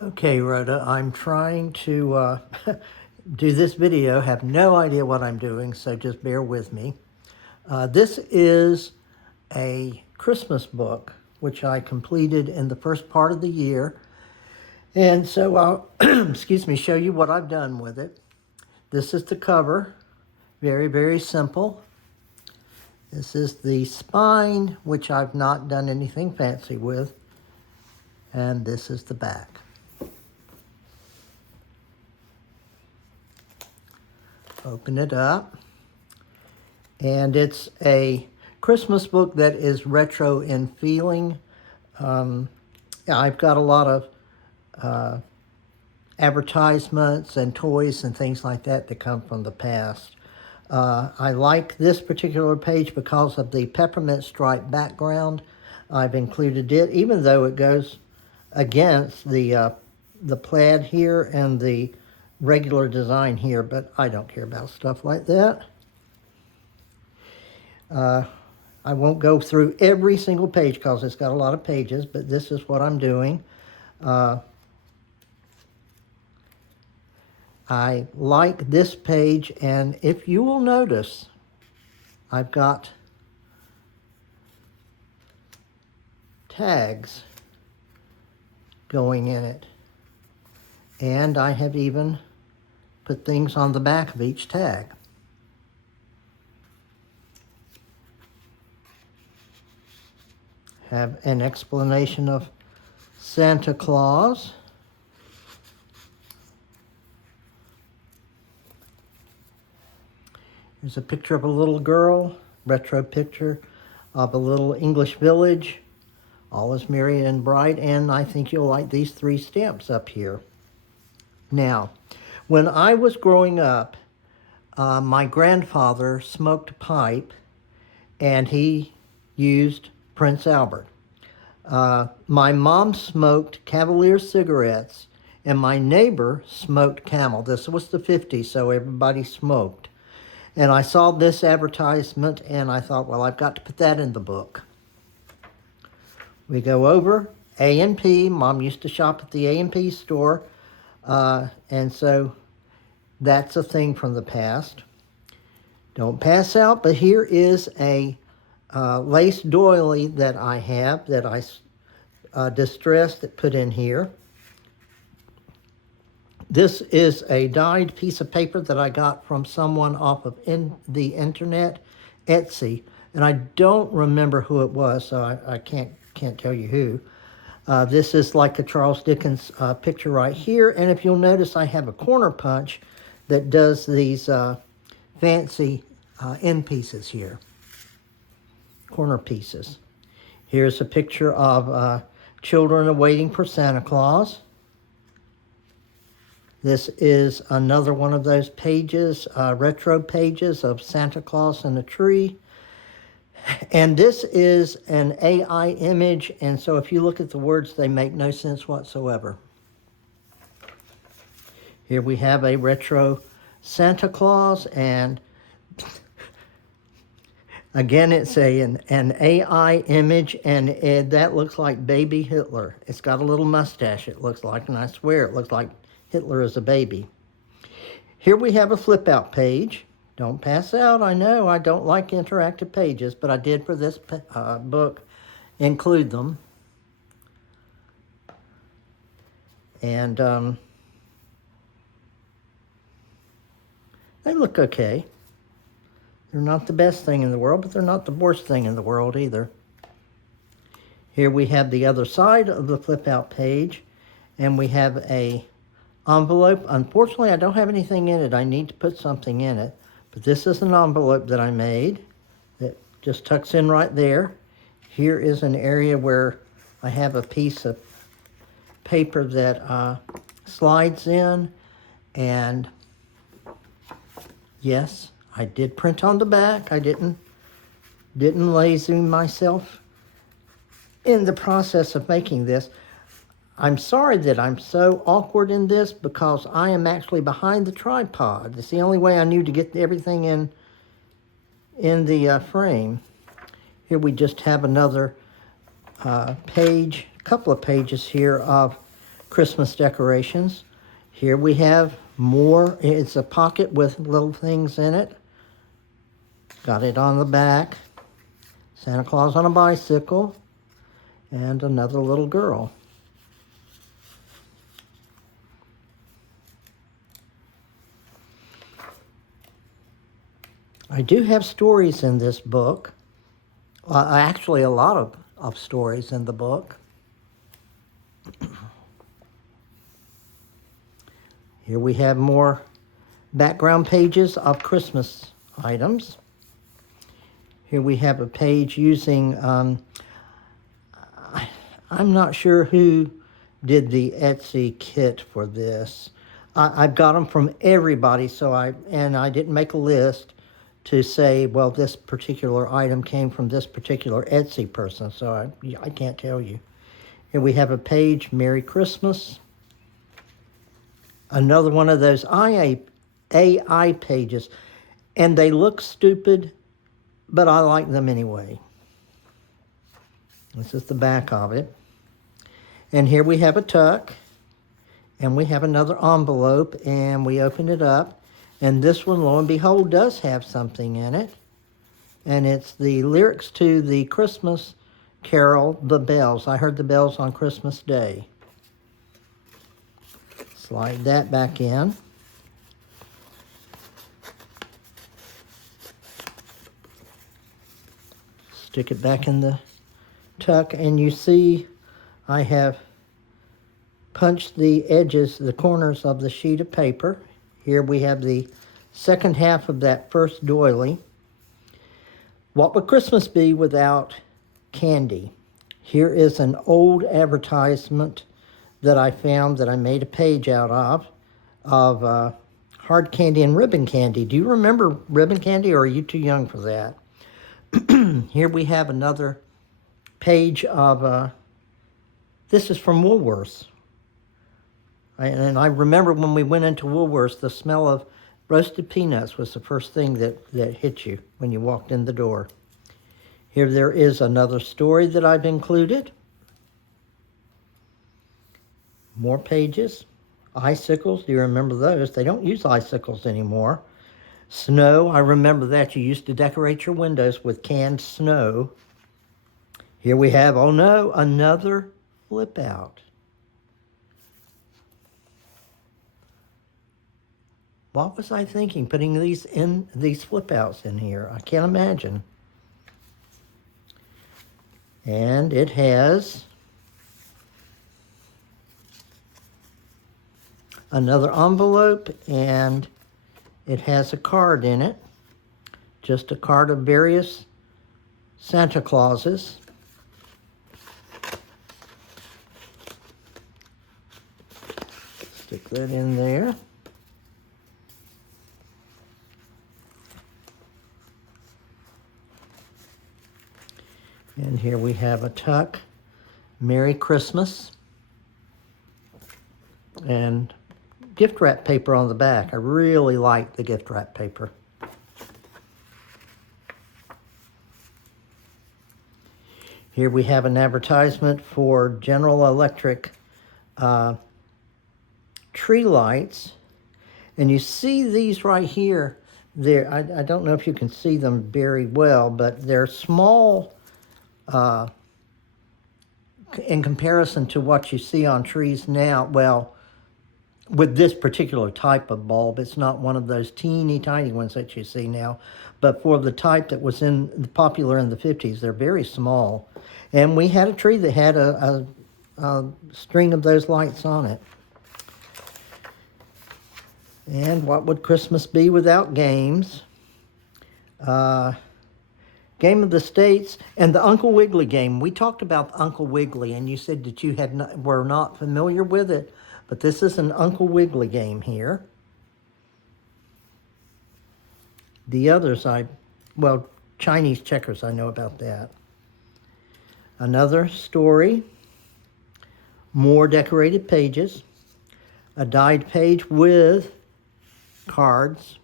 Okay, Rhoda, I'm trying to do this video, have no idea what I'm doing, so just bear with me. This is a Christmas book, which I completed in the first part of the year. And so I'll, excuse me, show you what I've done with it. This is the cover, very, very simple. This is the spine, which I've not done anything fancy with. And this is the back. Open it up. And it's a Christmas book that is retro in feeling. I've got a lot of advertisements and toys and things like that come from the past. I like this particular page because of the peppermint stripe background. I've included it, even though it goes against the plaid here and the regular design here, but I don't care about stuff like that. I won't go through every single page because it's got a lot of pages, but this is what I'm doing. I like this page, and if you will notice, I've got tags going in it, and I have even put things on the back of each tag. Have an explanation of Santa Claus. There's a picture of a little girl, retro picture of a little English village. All is merry and bright, and I think you'll like these three stamps up here. Now, when I was growing up, my grandfather smoked a pipe, and he used Prince Albert. My mom smoked Cavalier cigarettes, and my neighbor smoked Camel. This was the 50s, so everybody smoked. And I saw this advertisement, and I thought, well, I've got to put that in the book. We go over A&P. Mom used to shop at the A&P store, and so that's a thing from the past. Don't pass out, but here is a lace doily that I have that I distressed that put in here. This is a dyed piece of paper that I got from someone off of the internet, Etsy, and I don't remember who it was, so I can't tell you who. This is like a Charles Dickens picture right here, and if you'll notice, I have a corner punch that does these fancy end pieces here, corner pieces. Here's a picture of children awaiting for Santa Claus. This is another one of those pages, retro pages of Santa Claus and a tree. And this is an AI image, and so if you look at the words, they make no sense whatsoever. Here we have a retro Santa Claus, and again, it's an AI image, and that looks like baby Hitler. It's got a little mustache, it looks like, and I swear it looks like Hitler is a baby. Here we have a flip out page. Don't pass out. I know I don't like interactive pages, but I did for this book include them. And they look okay. They're not the best thing in the world, but they're not the worst thing in the world either. Here we have the other side of the flip out page, and we have a envelope. Unfortunately, I don't have anything in it. I need to put something in it. But this is an envelope that I made that just tucks in right there. Here is an area where I have a piece of paper that slides in. And yes, I did print on the back. I didn't lazy myself in the process of making this. I'm sorry that I'm so awkward in this because I am actually behind the tripod. It's the only way I knew to get everything in the frame. Here we just have another page, a couple of pages here of Christmas decorations. Here we have more. It's a pocket with little things in it. Got it on the back. Santa Claus on a bicycle. And another little girl. I do have stories in this book. Actually, a lot of stories in the book. Here we have more background pages of Christmas items. Here we have a page using, I'm not sure who did the Etsy kit for this. I've got them from everybody, and I didn't make a list to say, well, this particular item came from this particular Etsy person, so I can't tell you. Here we have a page, Merry Christmas. Another one of those AI pages, and they look stupid, but I like them anyway. This is the back of it. And here we have a tuck, and we have another envelope, and we open it up, and this one, lo and behold, does have something in it, and it's the lyrics to the Christmas carol, The Bells. I heard the bells on Christmas Day. Slide that back in. Stick it back in the tuck, and you see I have punched the edges, the corners of the sheet of paper. Here we have the second half of that first doily. What would Christmas be without candy? Here is an old advertisement that I found that I made a page out of hard candy and ribbon candy. Do you remember ribbon candy, or are you too young for that? Here we have another page of, this is from Woolworths. And I remember when we went into Woolworths, the smell of roasted peanuts was the first thing that hit you when you walked in the door. Here there is another story that I've included. More pages. Icicles, do you remember those? They don't use icicles anymore. Snow, I remember that. You used to decorate your windows with canned snow. Here we have, oh no, another flip out. What was I thinking, putting these flip outs in here? I can't imagine. And it has another envelope, and it has a card in it. Just a card of various Santa Clauses. Stick that in there. And here we have a tuck, Merry Christmas, and gift wrap paper on the back. I really like the gift wrap paper. Here we have an advertisement for General Electric tree lights. And you see these right here. I don't know if you can see them very well, but they're small in comparison to what you see on trees now. Well, with this particular type of bulb, it's not one of those teeny tiny ones that you see now, but for the type that was popular in the 50s, they're very small. And we had a tree that had a string of those lights on it. And what would Christmas be without games? Game of the States, and the Uncle Wiggily game. We talked about Uncle Wiggily, and you said that you were not familiar with it, but this is an Uncle Wiggily game here. The others, Chinese checkers, I know about that. Another story, more decorated pages, a dyed page with cards,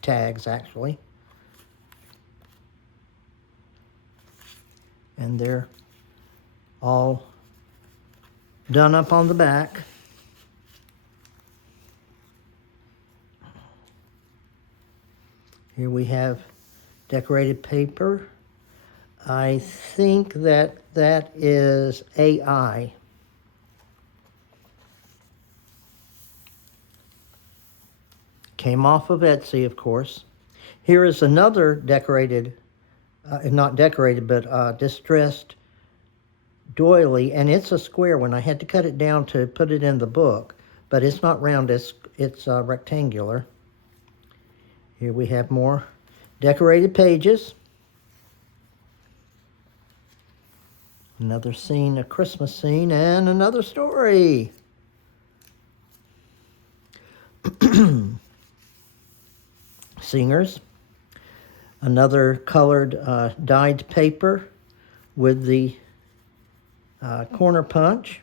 tags actually. And they're all done up on the back. Here we have decorated paper. I think that is AI. Came off of Etsy, of course. Here is another decorated, not decorated, but distressed doily, and it's a square one. I had to cut it down to put it in the book, but it's not round, it's rectangular. Here we have more decorated pages. Another scene, a Christmas scene, and another story. Singers. Another colored dyed paper with the corner punch.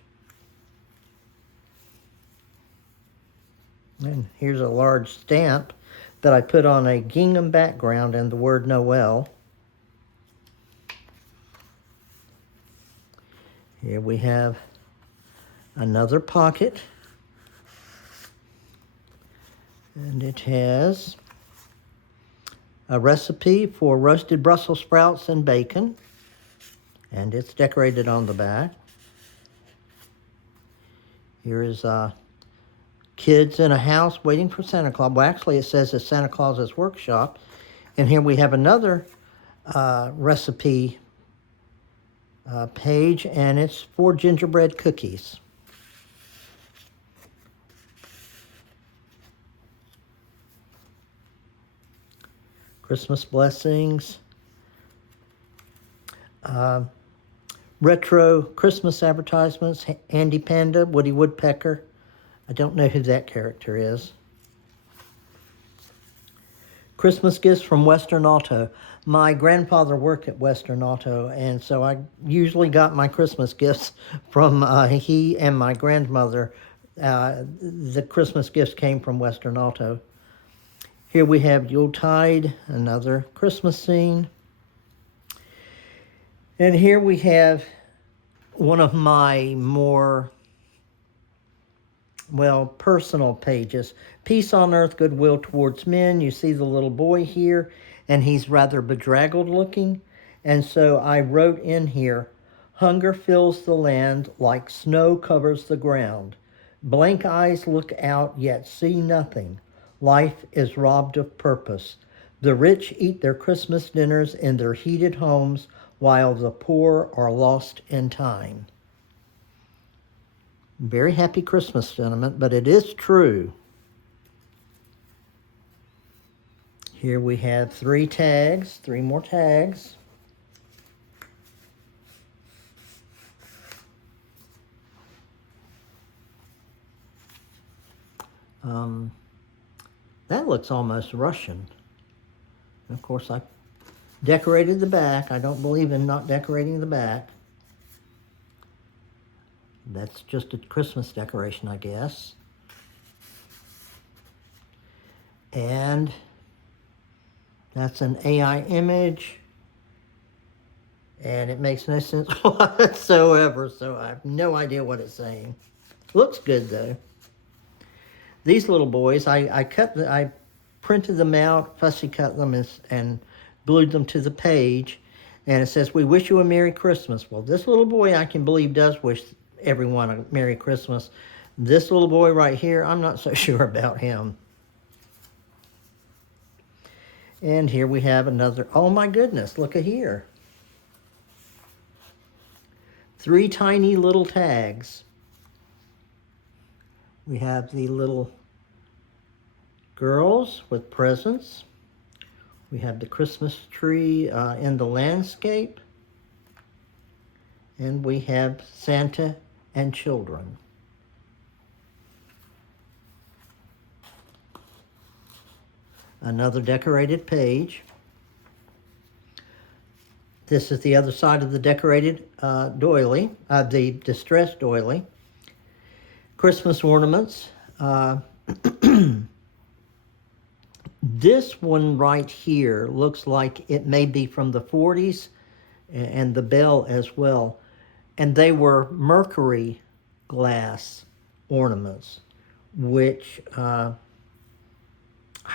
And here's a large stamp that I put on a gingham background and the word Noel. Here we have another pocket. And it has a recipe for roasted Brussels sprouts and bacon. And it's decorated on the back. Here is kids in a house waiting for Santa Claus. Well, actually, it says it's Santa Claus's workshop. And here we have another recipe page, and it's for gingerbread cookies. Christmas blessings. Retro Christmas advertisements. Andy Panda, Woody Woodpecker. I don't know who that character is. Christmas gifts from Western Auto. My grandfather worked at Western Auto, and so I usually got my Christmas gifts from he and my grandmother. The Christmas gifts came from Western Auto. Here we have Yuletide, another Christmas scene. And here we have one of my more, well, personal pages. Peace on earth, goodwill towards men. You see the little boy here, and he's rather bedraggled looking. And so I wrote in here, hunger fills the land like snow covers the ground. Blank eyes look out, yet see nothing. Life is robbed of purpose. The rich eat their Christmas dinners in their heated homes, while the poor are lost in time. Very happy Christmas sentiment, but it is true. Here we have three more tags. That looks almost Russian. Of course, I decorated the back. I don't believe in not decorating the back. That's just a Christmas decoration, I guess. And that's an AI image. And it makes no sense whatsoever, so I have no idea what it's saying. Looks good, though. These little boys, I printed them out, fussy cut them, and glued them to the page. And it says, "We wish you a Merry Christmas." Well, this little boy, I can believe, does wish everyone a Merry Christmas. This little boy right here, I'm not so sure about him. And here we have another, oh my goodness, look at here. 3 tiny little tags. We have the little girls with presents. We have the Christmas tree in the landscape. And we have Santa and children. Another decorated page. This is the other side of the decorated doily, the distressed doily. Christmas ornaments. This one right here looks like it may be from the 40s, and the bell as well. And they were Mercury glass ornaments, which I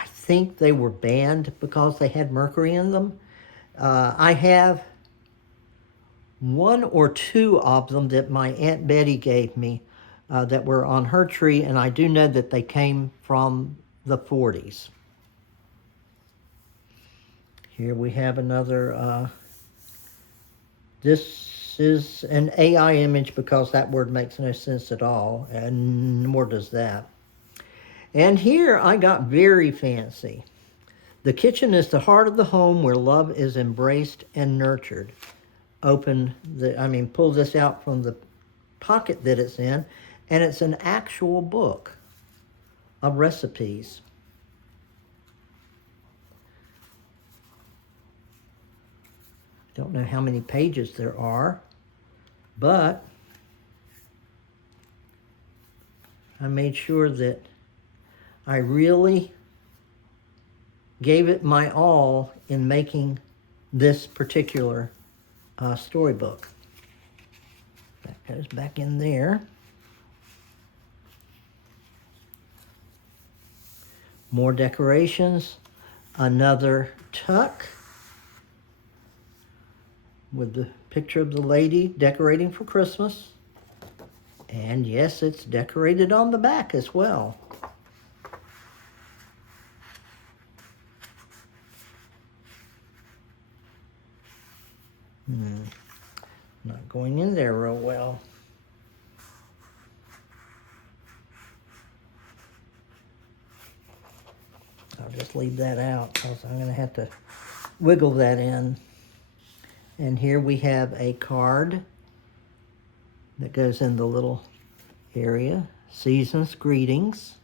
think they were banned because they had mercury in them. I have one or two of them that my Aunt Betty gave me that were on her tree, and I do know that they came from the 40s. Here we have another, this is an AI image because that word makes no sense at all, and nor does that. And here I got very fancy. The kitchen is the heart of the home where love is embraced and nurtured. Pull this out from the pocket that it's in, and it's an actual book of recipes. Don't know how many pages there are, but I made sure that I really gave it my all in making this particular storybook. That goes back in there. More decorations. Another tuck with the picture of the lady decorating for Christmas. And yes, it's decorated on the back as well. Not going in there real well. I'll just leave that out because I'm going to have to wiggle that in. And here we have a card that goes in the little area. Season's greetings.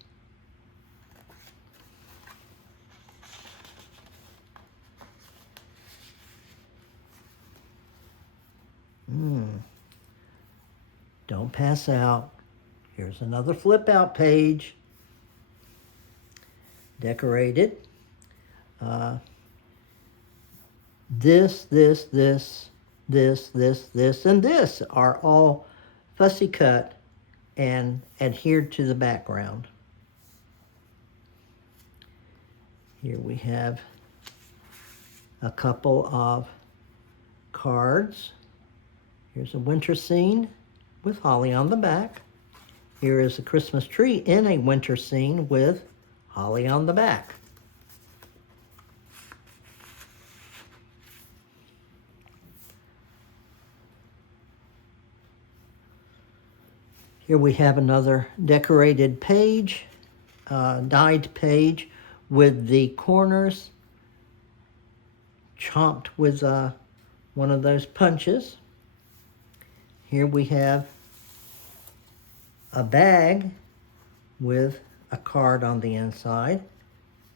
Don't pass out. Here's another flip out page. Decorated. This, and this are all fussy cut and adhered to the background. Here we have a couple of cards. Here's a winter scene with holly on the back. Here is a Christmas tree in a winter scene with holly on the back. Here we have another decorated page, dyed page with the corners chomped with one of those punches. Here we have a bag with a card on the inside,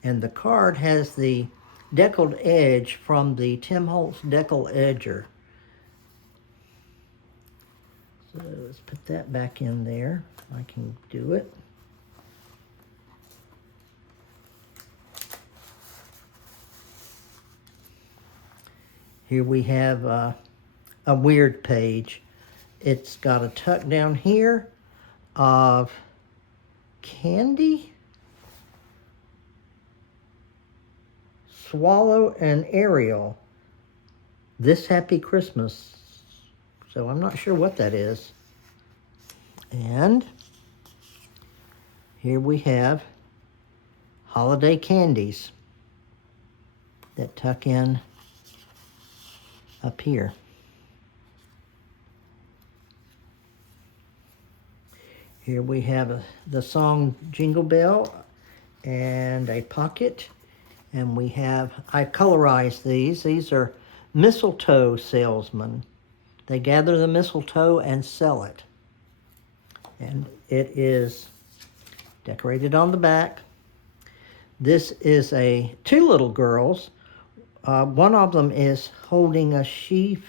and the card has the deckled edge from the Tim Holtz Deckle Edger. So let's put that back in there. I can do it. Here we have a weird page. It's got a tuck down here of Candy, Swallow, and Ariel. This Happy Christmas. So I'm not sure what that is. And here we have holiday candies that tuck in up here. Here we have the song Jingle Bell and a pocket. And we have, I colorized these. These are mistletoe salesmen. They gather the mistletoe and sell it. And it is decorated on the back. This is two little girls. One of them is holding a sheaf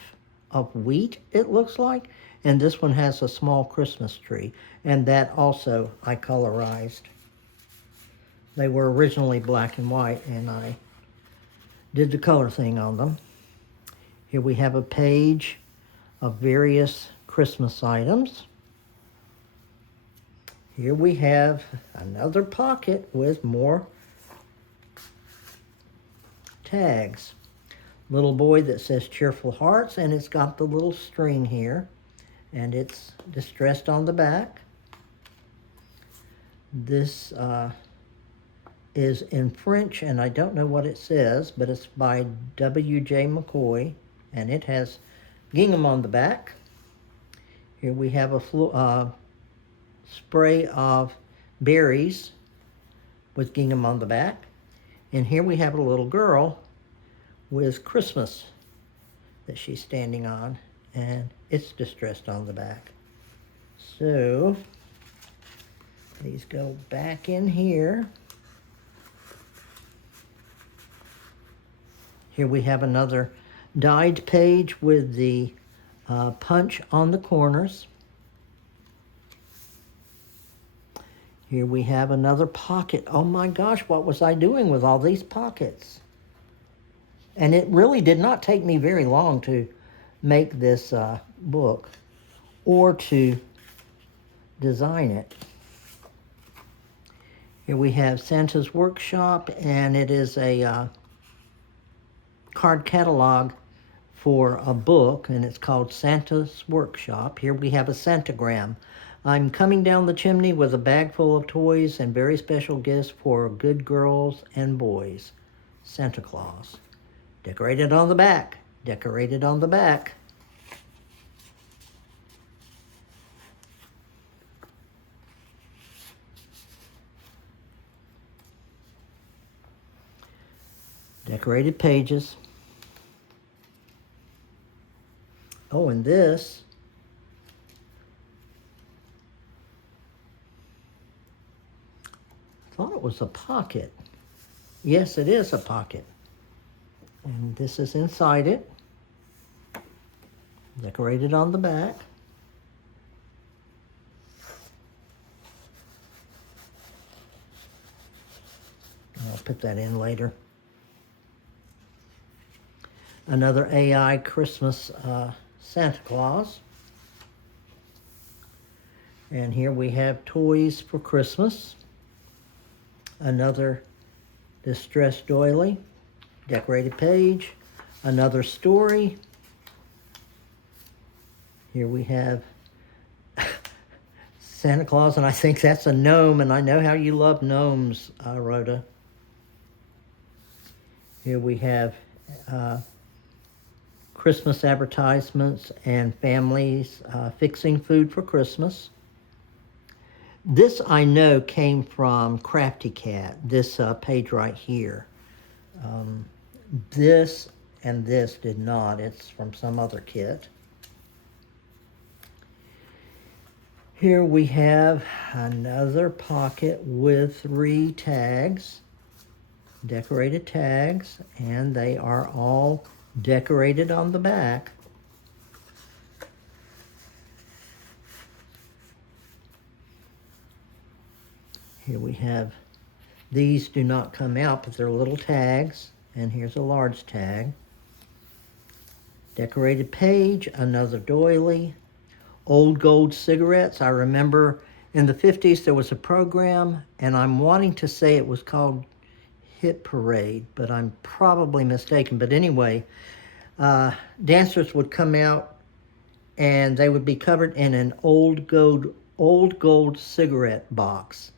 of wheat, it looks like. And this one has a small Christmas tree. And that also I colorized. They were originally black and white, and I did the color thing on them. Here we have a page of various Christmas items. Here we have another pocket with more tags. Little boy that says Cheerful Hearts, and it's got the little string here, and it's distressed on the back. This is in French, and I don't know what it says, but it's by W.J. McCoy, and it has gingham on the back. Here we have a spray of berries with gingham on the back. And here we have a little girl with Christmas that she's standing on, and it's distressed on the back. So these go back in here. Here we have another dyed page with the punch on the corners. Here we have another pocket. Oh my gosh, what was I doing with all these pockets? And it really did not take me very long to make this book or to design it. Here we have Santa's Workshop, and it is a card catalog for a book, and it's called Santa's Workshop. Here we have a Santagram. I'm coming down the chimney with a bag full of toys and very special gifts for good girls and boys. Santa Claus. Decorated on the back. Decorated on the back. Decorated pages. Oh, and this I thought it was a pocket. Yes, it is a pocket. And this is inside it. Decorated on the back. I'll put that in later. Another AI Christmas Santa Claus. And here we have Toys for Christmas. Another distressed doily. Decorated page. Another story. Here we have Santa Claus, and I think that's a gnome, and I know how you love gnomes, Rhoda. Here we have Christmas advertisements and families fixing food for Christmas. This I know came from Crafty Cat, this page right here. This and this did not. It's from some other kit. Here we have another pocket with 3 tags, decorated tags, and they are all decorated on the back. Here we have, these do not come out, but they're little tags, and here's a large tag. Decorated page, another doily. Old Gold cigarettes. I remember in the 50s there was a program, and I'm wanting to say it was called Hit Parade, but I'm probably mistaken. But anyway, dancers would come out, and they would be covered in an old gold cigarette box,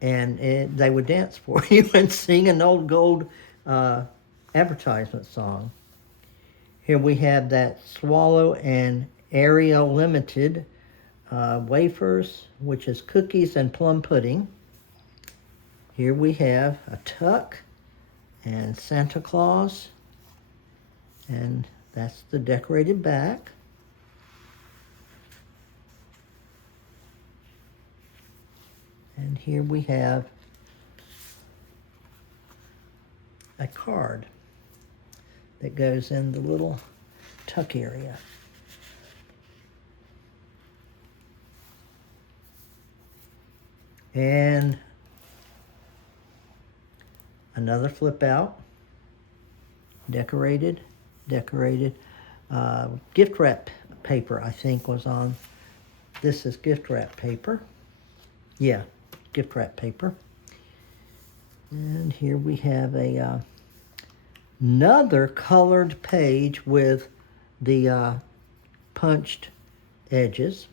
and they would dance for you and sing an old gold advertisement song. Here we have that Swallow and Ariel Limited wafers, which is cookies and plum pudding. Here we have a tuck and Santa Claus, and that's the decorated back. And here we have a card that goes in the little tuck area. And another flip out, decorated. Gift wrap paper, I think, was on. This is gift wrap paper. Yeah, gift wrap paper. And here we have a another colored page with the punched edges.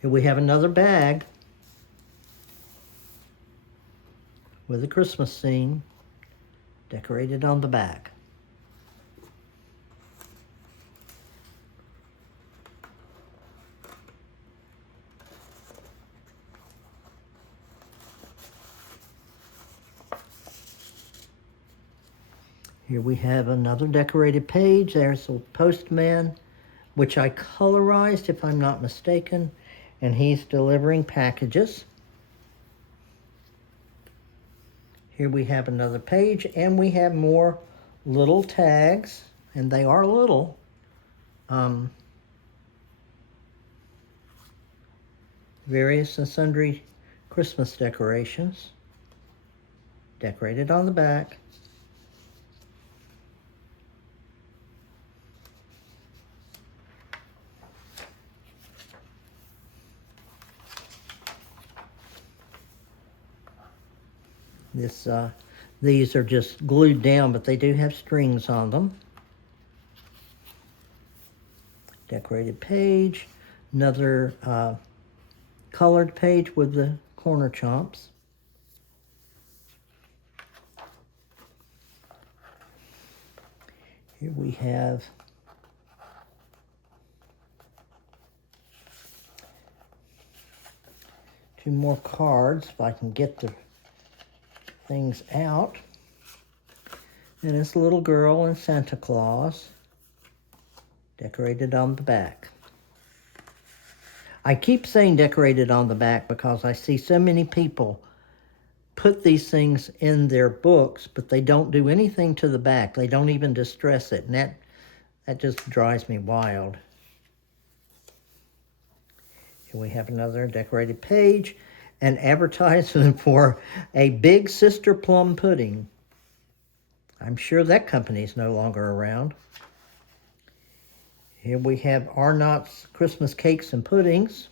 Here we have another bag with a Christmas scene decorated on the back. Here we have another decorated page. There's the postman, which I colorized if I'm not mistaken, and he's delivering packages. Here we have another page, and we have more little tags, and they are little. Various and sundry Christmas decorations decorated on the back. These are just glued down, but they do have strings on them. Decorated page, another colored page with the corner chomps. Here we have two more cards, if I can get the things out. And it's a little girl and Santa Claus decorated on the back. I keep saying decorated on the back because I see so many people put these things in their books, but they don't do anything to the back. They don't even distress it, and that just drives me wild. Here we have another decorated page, an advertisement for a Big Sister Plum Pudding. I'm sure that company is no longer around. Here we have Arnott's Christmas Cakes and Puddings,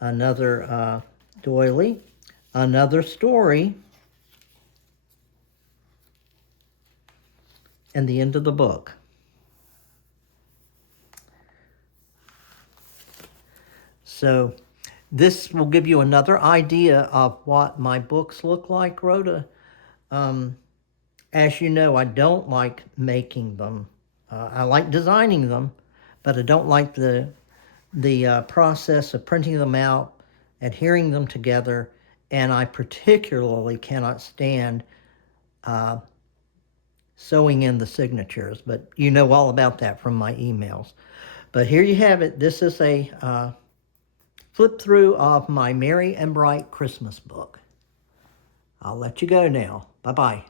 another doily, another story, and the end of the book. So this will give you another idea of what my books look like, Rhoda. As you know, I don't like making them. I like designing them, but I don't like the process of printing them out, adhering them together, and I particularly cannot stand sewing in the signatures, but you know all about that from my emails. But here you have it. This is a flip through of my Merry and Bright Christmas book. I'll let you go now. Bye-bye.